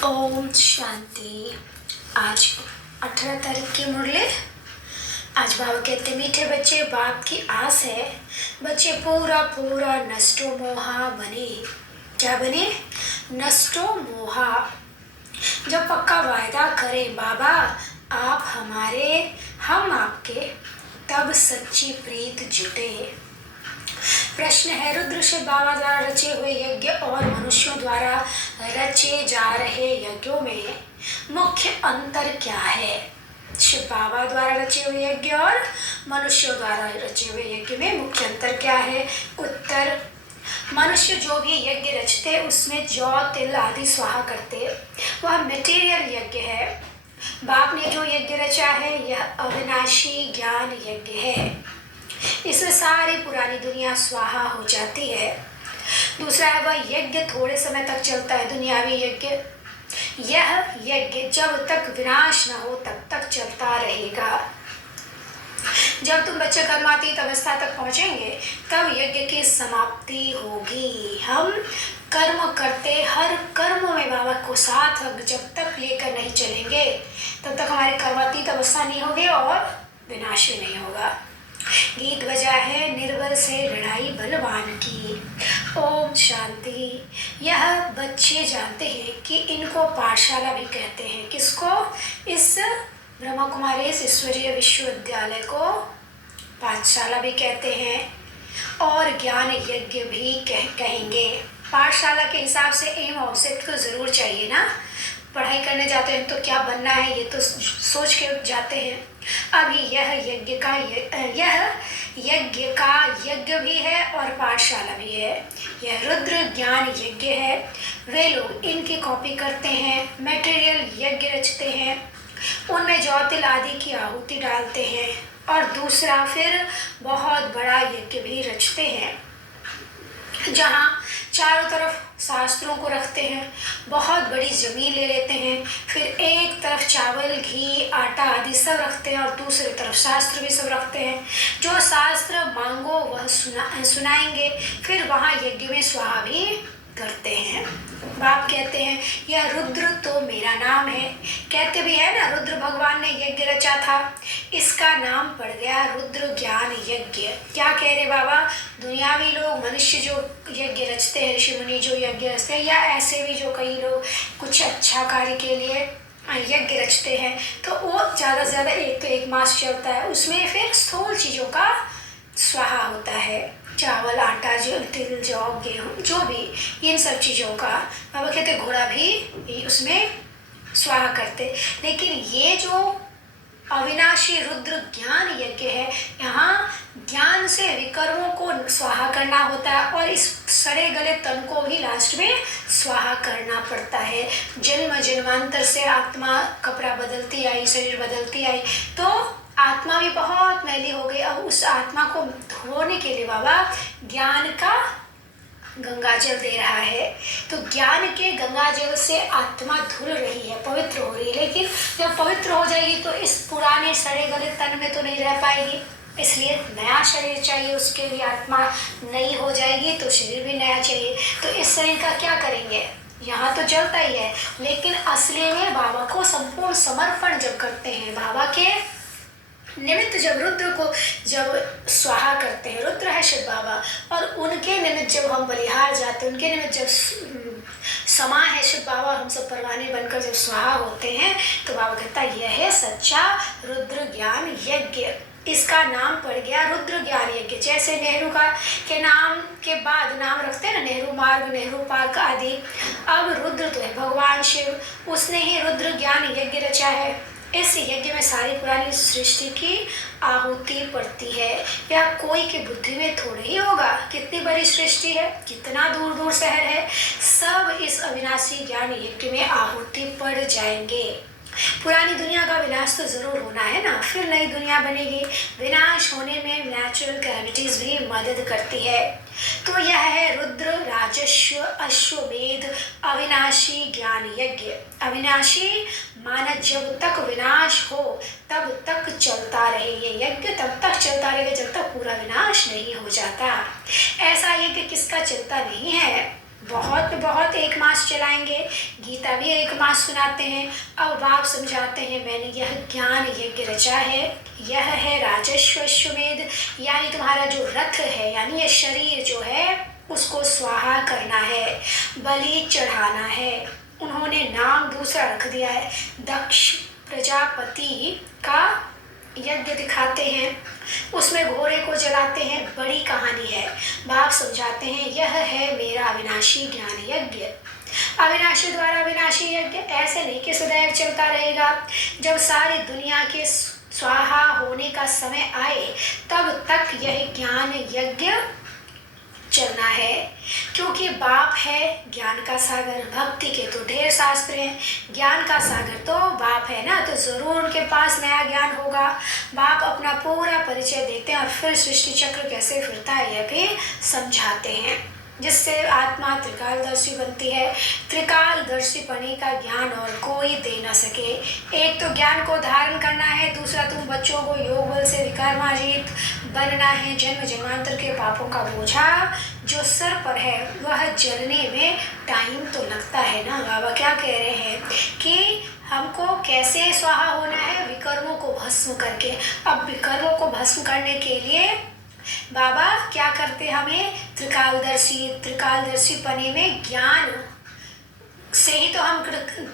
ओम शांति। आज 18 तारीख की मुरली। आज बाबा कहते मीठे बच्चे बाप की आस है, बच्चे पूरा पूरा नष्टो मोहा बने। क्या बने? नष्टो मोहा। जब पक्का वायदा करें बाबा आप हमारे हम आपके, तब सच्ची प्रीत जुटे। प्रश्न है, रुद्र शिव बाबा द्वारा रचे हुए यज्ञ और मनुष्यों द्वारा रचे जा रहे यज्ञों में मुख्य अंतर क्या है? शिव बाबा द्वारा रचे हुए यज्ञ और मनुष्यों द्वारा रचे हुए यज्ञ में मुख्य अंतर क्या है? उत्तर, मनुष्य जो भी यज्ञ रचते उसमें जौ तिल आदि स्वाहा करते, वह मटेरियल यज्ञ है। बाप ने जो यज्ञ रचा है यह अविनाशी ज्ञान यज्ञ है। इसमें सारी पुरानी दुनिया स्वाहा हो जाती है। दूसरा है वह यज्ञ थोड़े समय तक चलता है, दुनियावी यज्ञ। यह यज्ञ जब तक विनाश न हो तब तक चलता रहेगा। जब तुम बच्चे कर्मातीत अवस्था तक पहुंचेंगे तब यज्ञ की समाप्ति होगी। हम कर्म करते, हर कर्म में बाबा को साथ जब तक लेकर नहीं चलेंगे तब तक हमारी कर्मातीत अवस्था नहीं होगी और विनाश भी नहीं होगा। गीत बजा है, निर्बल से लड़ाई बलवान की। ओम शांति। यह बच्चे जानते हैं कि इनको पाठशाला भी कहते हैं। किसको? इस ब्रह्मा कुमारी ईश्वरीय विश्वविद्यालय को पाठशाला भी कहते हैं और ज्ञान यज्ञ भी कहेंगे। पाठशाला के हिसाब से एम ऑब्जेक्ट तो जरूर चाहिए ना। पढ़ाई करने जाते हैं तो क्या बनना है ये तो सोच के जाते हैं। अभी यह यज्ञ का यज्ञ भी है और पाठशाला भी है। यह रुद्र ज्ञान यज्ञ है। वे लोग इनकी कॉपी करते हैं, मटेरियल यज्ञ रचते हैं, उनमें जौ तिल आदि की आहुति डालते हैं और दूसरा फिर बहुत बड़ा यज्ञ भी रचते हैं जहाँ चारों तरफ शास्त्रों को रखते हैं, बहुत बड़ी जमीन ले लेते हैं, फिर एक तरफ चावल घी आटा आदि सब रखते हैं और दूसरी तरफ शास्त्र भी सब रखते हैं। जो शास्त्र मांगो वह सुनाएंगे, फिर वहाँ यज्ञ में स्वाहा भी करते हैं। बाप कहते हैं यह रुद्र तो मेरा नाम है। कहते भी है ना, रुद्र भगवान ने यज्ञ रचा था, इसका नाम पड़ गया रुद्र ज्ञान यज्ञ। क्या कह रहे बाबा? दुनियावी लोग, मनुष्य जो यज्ञ रचते हैं, ऋषि मुनि जो यज्ञ रचते हैं, या ऐसे भी जो कई लोग कुछ अच्छा कार्य के लिए यज्ञ रचते हैं, तो वो ज़्यादा से ज़्यादा एक मास चलता है। उसमें फिर स्थूल चीज़ों का स्वाहा होता है, चावल आटा जो तिल जौ गेहूँ जो भी, इन सब चीज़ों का बाबा कहते घोड़ा भी उसमें स्वाहा करते। लेकिन ये जो अविनाशी रुद्र ज्ञान यज्ञ है, यहाँ ज्ञान से विकर्मों को स्वाहा करना होता है और इस सड़े गले तन को भी लास्ट में स्वाहा करना पड़ता है। जन्म जन्मांतर से आत्मा कपड़ा बदलती आई, शरीर बदलती आई, तो आत्मा भी बहुत मैली हो गई। अब उस आत्मा को धोने के लिए बाबा ज्ञान का गंगा जल दे रहा है। तो ज्ञान के गंगा जल से आत्मा धुल रही है, पवित्र हो रही है। लेकिन जब पवित्र हो जाएगी तो इस पुराने सड़े गले तन में तो नहीं रह पाएगी, इसलिए नया शरीर चाहिए। उसके लिए आत्मा नई हो जाएगी तो शरीर भी नया चाहिए। तो इस शरीर का क्या करेंगे? यहाँ तो जलता ही है, लेकिन असली में बाबा को संपूर्ण समर्पण जब करते हैं, बाबा के निमित्त जब रुद्र को जब स्वाहा करते हैं, रुद्र है शिव बाबा, और उनके निमित्त जब हम बलिहार जाते हैं, उनके निमित्त जब समा है शिव बाबा, हम सब परवाने बनकर जब स्वाहा होते हैं, तो बाबा कहता है यह है सच्चा रुद्र ज्ञान यज्ञ। इसका नाम पड़ गया रुद्र ज्ञान यज्ञ। जैसे नेहरू का के नाम के बाद नाम रखते हैं ना, नेहरू मार्ग, नेहरू पार्क आदि। अब रुद्र तो है भगवान शिव, उसने ही रुद्र ज्ञान यज्ञ रचा है। इस यज्ञ में सारी पुरानी सृष्टि की आहुति पड़ती है। यह कोई की बुद्धि में थोड़े ही होगा। कितनी बड़ी सृष्टि है, कितना दूर दूर शहर है, सब इस अविनाशी ज्ञान यज्ञ में आहुति पड़ जाएंगे। पुरानी दुनिया का विनाश तो जरूर होना है ना, फिर नई दुनिया बनेगी। विनाश होने में नेचुरल कैविटीज भी मदद करती है। तो यह है रुद्र राजस्व अश्वमेध अविनाशी ज्ञान यज्ञ। अविनाशी माना जब तक विनाश हो तब तक चलता रहे ये यज्ञ, तब तक चलता रहेगा जब तक पूरा विनाश नहीं हो जाता। ऐसा यज्ञ किसका चलता नहीं है, बहुत एक मास चलाएंगे। गीता गीता भी एक मास सुनाते हैं। अब बाप समझाते हैं मैंने यह ज्ञान यज्ञ रचा है, यह है राजस्वश्वमेध, यानी तुम्हारा जो रथ है यानी ये शरीर जो है उसको स्वाहा करना है, बलि चढ़ाना है। उन्होंने नाम दूसरा रख दिया है, दक्ष प्रजापति का यज्ञ दिखाते हैं, उसमें घोड़े को जलाते हैं, बड़ी कहानी है। बाप समझाते हैं यह है मेरा अविनाशी ज्ञान यज्ञ। अविनाशी द्वारा अविनाशी यज्ञ ऐसे नहीं कि सदैव चलता रहेगा, जब सारी दुनिया के स्वाहा होने का समय आए तब तक यह ज्ञान यज्ञ चलना है। क्योंकि बाप है ज्ञान का सागर, भक्ति के तो ढेर शास्त्र हैं, ज्ञान का सागर तो बाप है ना, तो जरूर उनके पास नया ज्ञान होगा। बाप अपना पूरा परिचय देते हैं और फिर सृष्टि चक्र कैसे फिरता है यह भी समझाते हैं, जिससे आत्मा त्रिकालदर्शी बनती है। त्रिकालदर्शी पने का ज्ञान और कोई दे न सके। एक तो ज्ञान को धारण करना है, दूसरा तुम बच्चों को योग बल से विकर्माजीत बनना है। जन्म जन्मांतर के पापों का बोझा जो सर पर है वह जलने में टाइम तो लगता है ना। बाबा क्या कह रहे हैं कि हमको कैसे स्वाहा होना है, विकर्मों को भस्म करके। अब विकर्मों को भस्म करने के लिए बाबा क्या करते, हमें त्रिकालदर्शी पने में ज्ञान से ही तो हम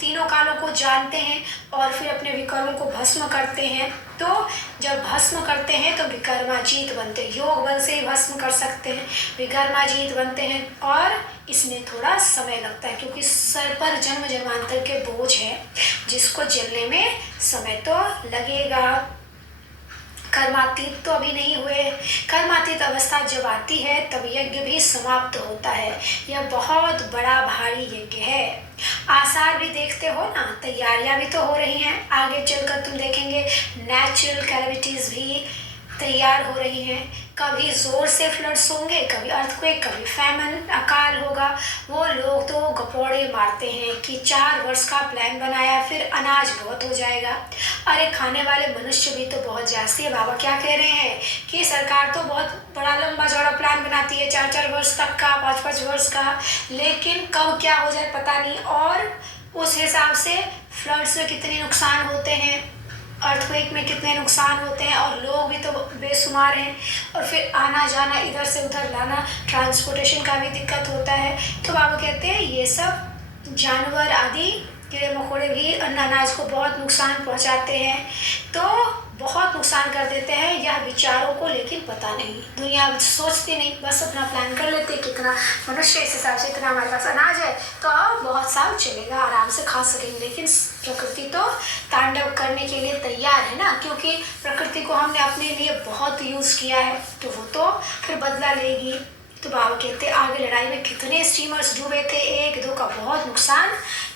तीनों कालों को जानते हैं और फिर अपने विकर्मों को भस्म करते हैं। तो जब भस्म करते हैं तो विकर्माजीत बनते हैं, योग बल से ही भस्म कर सकते हैं, विकर्माजीत बनते हैं। और इसमें थोड़ा समय लगता है क्योंकि सर पर जन्म जन्मांतर के बोझ है, जिसको जलने में समय तो लगेगा। कर्मातीत तो अभी नहीं हुए, कर्मातीत अवस्था जब आती है तब यज्ञ भी समाप्त होता है। यह बहुत बड़ा भारी यज्ञ है। आसार भी देखते हो ना, तैयारियां भी तो हो रही हैं, आगे चलकर तुम देखेंगे नेचुरल कैलामिटीज भी तैयार हो रही हैं। कभी जोर से फ्लड्स होंगे, कभी अर्थक्वेक, कभी फैमन, अकाल होगा। वो लोग तो गपोड़े मारते हैं कि 4 वर्ष का प्लान बनाया फिर अनाज बहुत हो जाएगा। अरे खाने वाले मनुष्य भी तो बहुत जास्ती है। बाबा क्या कह रहे हैं कि सरकार तो बहुत बड़ा लंबा चौड़ा प्लान बनाती है 4-4 वर्ष तक का, 5-5 वर्ष का, लेकिन कब क्या हो जाए पता नहीं। और उस हिसाब से फ्लड्स में कितने नुकसान होते हैं, अर्थक्वेक में कितने नुकसान होते हैं, और लोग भी तो बेशुमार हैं। और फिर आना जाना, इधर से उधर लाना, ट्रांसपोर्टेशन का भी दिक्कत होता है। तो बाबा कहते हैं ये सब जानवर आदि कीड़े मकोड़े भी अनाज को बहुत नुकसान पहुंचाते हैं, तो बहुत नुकसान कर देते हैं। यह विचारों को लेकिन पता नहीं, दुनिया सोचती नहीं, बस अपना प्लान कर लेते कितना मनुष्य इस हिसाब से इतना हमारे पास अनाज है तो अब बहुत साल चलेगा, आराम से खा सकेंगे। लेकिन प्रकृति तो तांडव करने के लिए तैयार है ना, क्योंकि प्रकृति को हमने अपने लिए बहुत यूज़ किया है तो वो तो फिर बदला लेगी। तो बाबा कहते आगे लड़ाई में कितने स्टीमर्स डूबे थे, 1-2 का बहुत नुकसान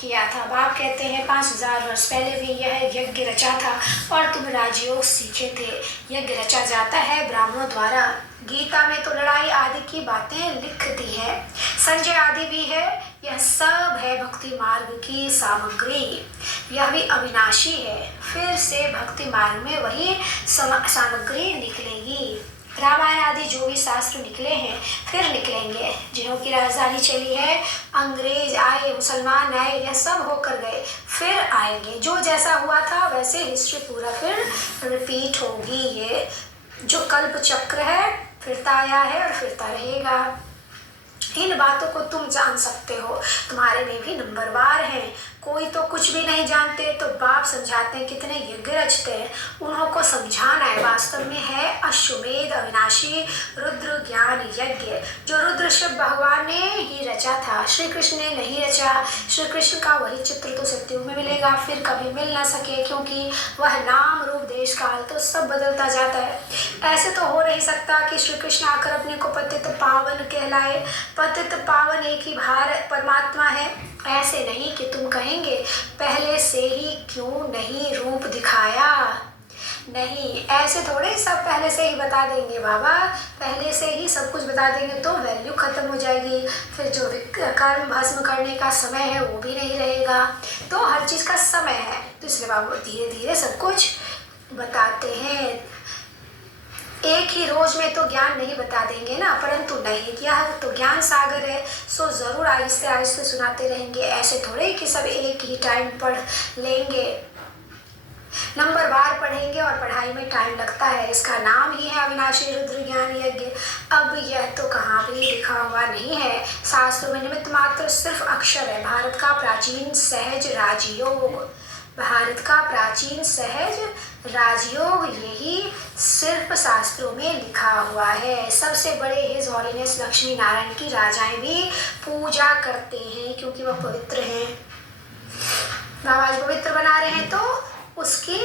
किया था। बाप कहते हैं 5000 वर्ष पहले भी यह यज्ञ रचा था और तुम राजयोग सीखे थे। यज्ञ रचा जाता है ब्राह्मणों द्वारा। गीता में तो लड़ाई आदि की बातें लिख दी है, संजय आदि भी है। यह सब है भक्ति मार्ग की सामग्री, यह भी अविनाशी है। फिर से भक्ति मार्ग में वही सामग्री निकलेगी। रामायण आदि जो भी शास्त्र निकले हैं फिर निकलेंगे, जिन्हों की राजधानी चली है, अंग्रेज आए, मुसलमान आए, यह सब होकर गए, फिर आएंगे। जो जैसा हुआ था वैसे हिस्ट्री पूरा फिर रिपीट होगी। ये जो कल्प चक्र है फिरता आया है और फिरता रहेगा। इन बातों को तुम जान सकते हो, तुम्हारे में भी नंबरवार हैं। कोई तो कुछ भी नहीं जानते तो बाप समझाते हैं, कितने यज्ञ रचते हैं, उन्हों को समझाना है। वास्तव में है अश्वमेध अविनाशी रुद्र ज्ञान यज्ञ, जो रुद्र शिव भगवान ने ही रचा था, श्री कृष्ण ने नहीं रचा। श्री कृष्ण का वही चित्र तो सत्युग में मिलेगा, फिर कभी मिल ना सके, क्योंकि वह नाम रूप देश काल तो सब बदलता जाता है। ऐसे तो हो नहीं सकता कि श्री कृष्ण आकर अपने को पतित पावन कहलाए। पतित पावन एक ही भारत परमात्मा है। ऐसे नहीं कि तुम कहेंगे पहले से ही क्यों नहीं रूप दिखाया, नहीं, ऐसे थोड़े सब पहले से ही बता देंगे। बाबा पहले से ही सब कुछ बता देंगे तो वैल्यू खत्म हो जाएगी, फिर जो कर्म भस्म करने का समय है वो भी नहीं रहेगा। तो हर चीज़ का समय है, तो इसलिए बाबा धीरे धीरे सब कुछ बताते हैं। एक ही रोज में तो ज्ञान नहीं बता देंगे ना, परंतु नहीं, यह तो ज्ञान सागर है, सो जरूर आहिस्ते आहिस्ते सुनाते रहेंगे। ऐसे थोड़े कि सब एक ही टाइम पढ़ लेंगे, नंबर बार पढ़ेंगे और पढ़ाई में टाइम लगता है। इसका नाम ही है अविनाशी रुद्र ज्ञान यज्ञ। अब यह तो कहाँ भी लिखा हुआ नहीं है, शास्त्रों में निमित्त मात्र सिर्फ अक्षर है। भारत का प्राचीन सहज राजयोग, भारत का प्राचीन सहज राजयोग यही सिर्फ शास्त्रों में लिखा हुआ है। सबसे बड़े हिज हॉलीनेस लक्ष्मी नारायण की राजाएं भी पूजा करते हैं, क्योंकि वह पवित्र हैं। बाबा जी पवित्र बना रहे हैं तो उसकी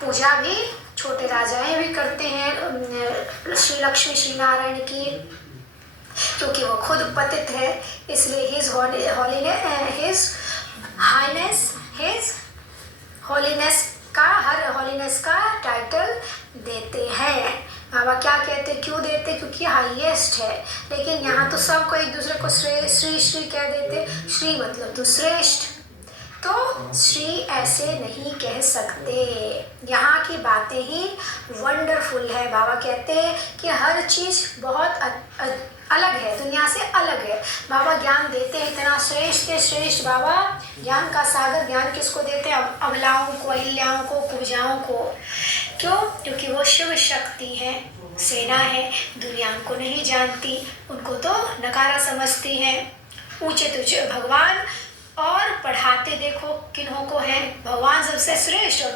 पूजा भी छोटे राजाएं भी करते हैं श्री लक्ष्मी श्री नारायण की, क्योंकि वो खुद पतित है। इसलिए हिज हॉलीनेस का हर हॉलीनेस का टाइटल देते हैं। बाबा क्या कहते, क्यों देते, क्योंकि हाईएस्ट है। लेकिन यहाँ तो सबको एक दूसरे को श्री श्री कह देते, श्री मतलब तो श्रेष्ठ, तो श्री ऐसे नहीं कह सकते। यहाँ की बातें ही वंडरफुल है। बाबा कहते हैं कि हर चीज़ बहुत अलग है, दुनिया से अलग है। बाबा ज्ञान देते हैं इतना श्रेष्ठ से श्रेष्ठ। बाबा ज्ञान का सागर, ज्ञान किसको देते हैं? अबलाओं को, अहिल्याओं को, कुब्जाओं को। क्यों? क्योंकि वो शिव शक्ति है, सेना है, दुनिया उनको नहीं जानती, उनको तो नकारा समझती है। ऊंचे तुझे भगवान और पढ़ाते देखो किन्हों को है, भगवान सबसे श्रेष्ठ, और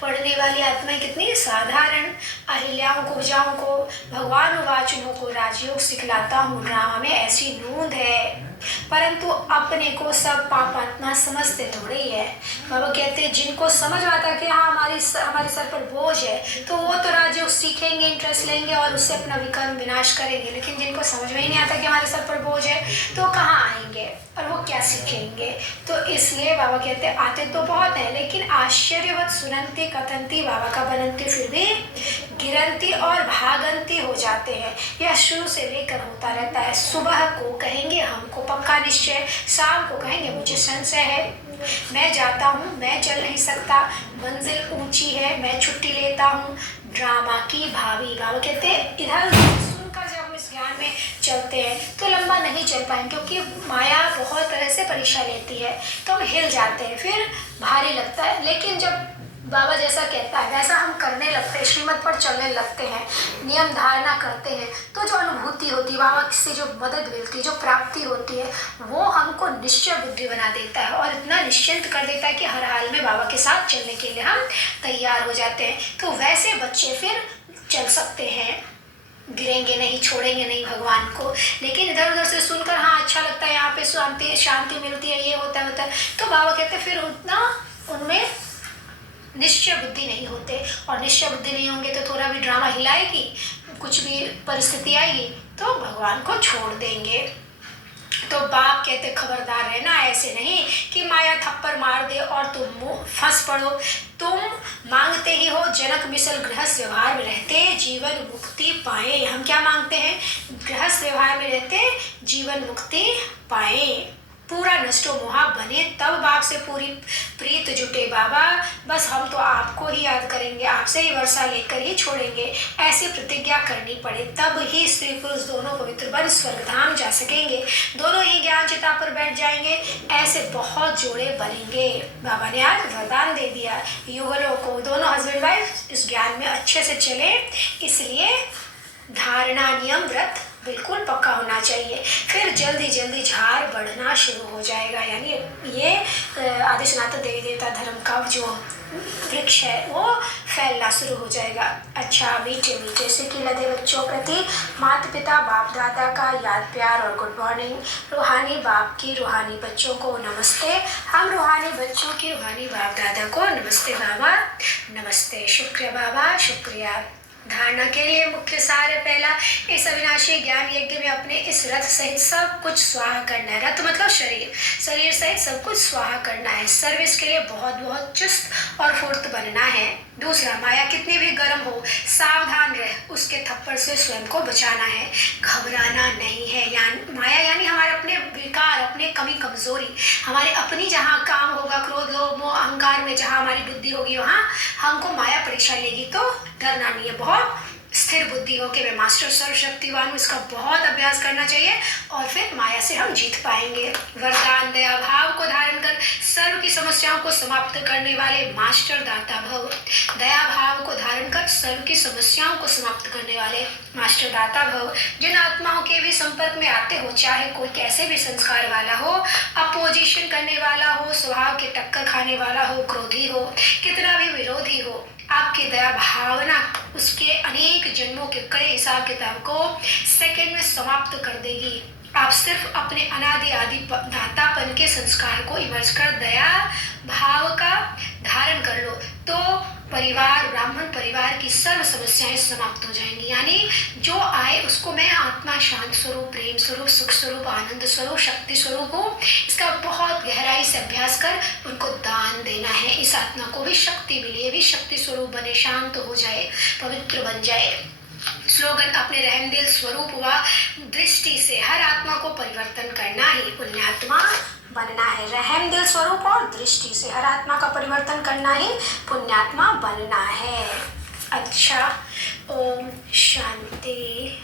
पढ़ने वाली आत्माएं कितनी साधारण। अहिल्याओं कुब्जाओं को भगवान वाचनों को राजयोग सिखलाता हूँ, ड्रामा में ऐसी नूंद है। परंतु अपने को सब पाप आत्मा समझते थोड़े ही है। बाबा कहते हैं जिनको समझ आता कि हाँ हमारे सर पर बोझ है, तो वो तो राजयोग सीखेंगे, इंटरेस्ट लेंगे और उससे अपना विकर्म विनाश करेंगे। लेकिन जिनको समझ में ही नहीं आता कि हमारे सर पर बोझ है, तो कहाँ आएंगे और वो क्या सीखेंगे? तो इसलिए बाबा कहते हैं आते तो बहुत है, लेकिन आश्चर्यवत सुनंती कथंती, बाबा का बनंती फिर भी गिरंती और भागंती हो जाते हैं। यह शुरू से लेकर होता रहता है। सुबह को कहेंगे हमको पक्का निश्चय, शाम को कहेंगे मुझे संशय है, मैं जाता हूँ, मैं चल नहीं सकता, मंजिल ऊंची है, मैं छुट्टी लेता हूँ, ड्रामा की भावी। बाबा कहते हैं इधर सुनकर जब हम इस ज्ञान में चलते हैं तो लंबा नहीं चल पाएंगे, क्योंकि माया बहुत तरह से परीक्षा लेती है, तो हम हिल जाते हैं, फिर भारी लगता है। लेकिन जब बाबा जैसा कहता है वैसा हम करने लगते हैं, श्रीमत पर चलने लगते हैं, नियम धारणा करते हैं, तो जो अनुभूति होती है, बाबा से जो मदद मिलती है, जो प्राप्ति होती है, वो हमको निश्चय बुद्धि बना देता है और इतना निश्चिंत कर देता है कि हर हाल में बाबा के साथ चलने के लिए हम तैयार हो जाते हैं। तो वैसे बच्चे फिर चल सकते हैं, गिरेंगे नहीं, छोड़ेंगे नहीं भगवान को। लेकिन इधर उधर से सुनकर हाँ अच्छा लगता है, यहाँ पे शांति मिलती है, ये होता है, तो बाबा कहते फिर उतना उनमें निश्चय बुद्धि नहीं होते, और निश्चय बुद्धि नहीं होंगे तो थोड़ा भी ड्रामा हिलाएगी, कुछ भी परिस्थिति आएगी तो भगवान को छोड़ देंगे। तो बाप कहते खबरदार रहना, ऐसे नहीं कि माया थप्पड़ मार दे और तुम फंस पड़ो। तुम मांगते ही हो जनक मिसल गृहस्थ व्यवहार में रहते जीवन मुक्ति पाए। हम क्या मांगते हैं? गृहस्थ व्यवहार में रहते जीवन मुक्ति पाए, पूरा नष्टो मोहा बने, तब बाप से पूरी प्रीत जुटे। बाबा बस हम तो आपको ही याद करेंगे, आपसे ही वर्षा लेकर ही छोड़ेंगे, ऐसी प्रतिज्ञा करनी पड़े, तब ही स्त्री पुरुष दोनों पवित्र बन स्वर्गधाम जा सकेंगे, दोनों ही ज्ञान चिता पर बैठ जाएंगे, ऐसे बहुत जोड़े बनेंगे। बाबा ने आज वरदान दे दिया युगलों को, दोनों हस्बैंड वाइफ इस ज्ञान में अच्छे से चले। इसलिए धारणा नियम व्रत बिल्कुल पक्का होना चाहिए, फिर जल्दी जल्दी झाड़ बढ़ना शुरू हो जाएगा। यानी ये आदि सनातन देवी देवता धर्म का जो वृक्ष है वो फैलना शुरू हो जाएगा। अच्छा मीठे मीठे से कि लदे बच्चों प्रति माता पिता बाप दादा का याद प्यार और गुड मॉर्निंग। रूहानी बाप की रूहानी बच्चों को नमस्ते, हम रूहानी बच्चों की रूहानी बाप दादा को नमस्ते। बाबा नमस्ते, शुक्रिया बाबा, शुक्रिया। धारणा के लिए मुख्य सार है पहला, इस अविनाशी ज्ञान यज्ञ में अपने इस रथ सहित सब कुछ स्वाहा करना है। रथ मतलब शरीर, शरीर सहित सब कुछ स्वाहा करना है। सर्विस के लिए बहुत बहुत चुस्त और फुर्त बनना है। दूसरा, माया कितनी भी गर्म हो सावधान रह, उसके थप्पड़ से स्वयं को बचाना है, घबराना नहीं है। माया यानी हमारे अपने विकार, अपने कमी कमजोरी, हमारे अपनी जहाँ काम होगा, क्रोध लोभ मोह अहंकार में जहाँ हमारी बुद्धि होगी वहाँ हमको माया परीक्षा लेगी, तो डरना नहीं है, बहुत स्थिर बुद्धि हो कि मैं मास्टर सर्वशक्तिवान हूँ, इसका बहुत अभ्यास करना चाहिए और फिर माया से हम जीत पाएंगे। वरदान, दया भाव को धारण कर सर्व की समस्याओं को समाप्त करने वाले मास्टर दाता भव। दया भाव को धारण कर सर्व की समस्याओं को समाप्त करने वाले मास्टर दाता भव। जिन आत्माओं के भी संपर्क में आते हो, चाहे कोई कैसे भी संस्कार वाला हो, अपोजिशन करने वाला हो, स्वभाव के टक्कर खाने वाला हो, क्रोधी हो, कितना भी विरोधी हो, आपकी दया भावना उसके अनेक जन्मों के कड़े हिसाब किताब को सेकंड में समाप्त कर देगी। आप सिर्फ अपने अनादि आदि दातापन के संस्कार को इमर्ज कर दया भाव का धारण कर लो तो परिवार, ब्राह्मण परिवार की सर्व समस्याएं समाप्त हो जाएंगी। यानी जो आए उसको मैं आत्मा, शांत स्वरूप, प्रेम स्वरूप, सुख स्वरूप, आनंद स्वरूप, शक्ति स्वरूप हूँ, इसका बहुत गहराई से अभ्यास कर उनको दान देना है। इस आत्मा को भी शक्ति मिले, ये भी शक्ति स्वरूप बने, शांत हो जाए, पवित्र बन जाए। स्लोगन, अपने रहमदिल स्वरूप व दृष्टि से हर आत्मा को परिवर्तन करना ही पुण्यात्मा बनना है। रहमदिल स्वरूप और दृष्टि से हर आत्मा का परिवर्तन करना ही पुण्यात्मा बनना है। अच्छा, ओम शांति।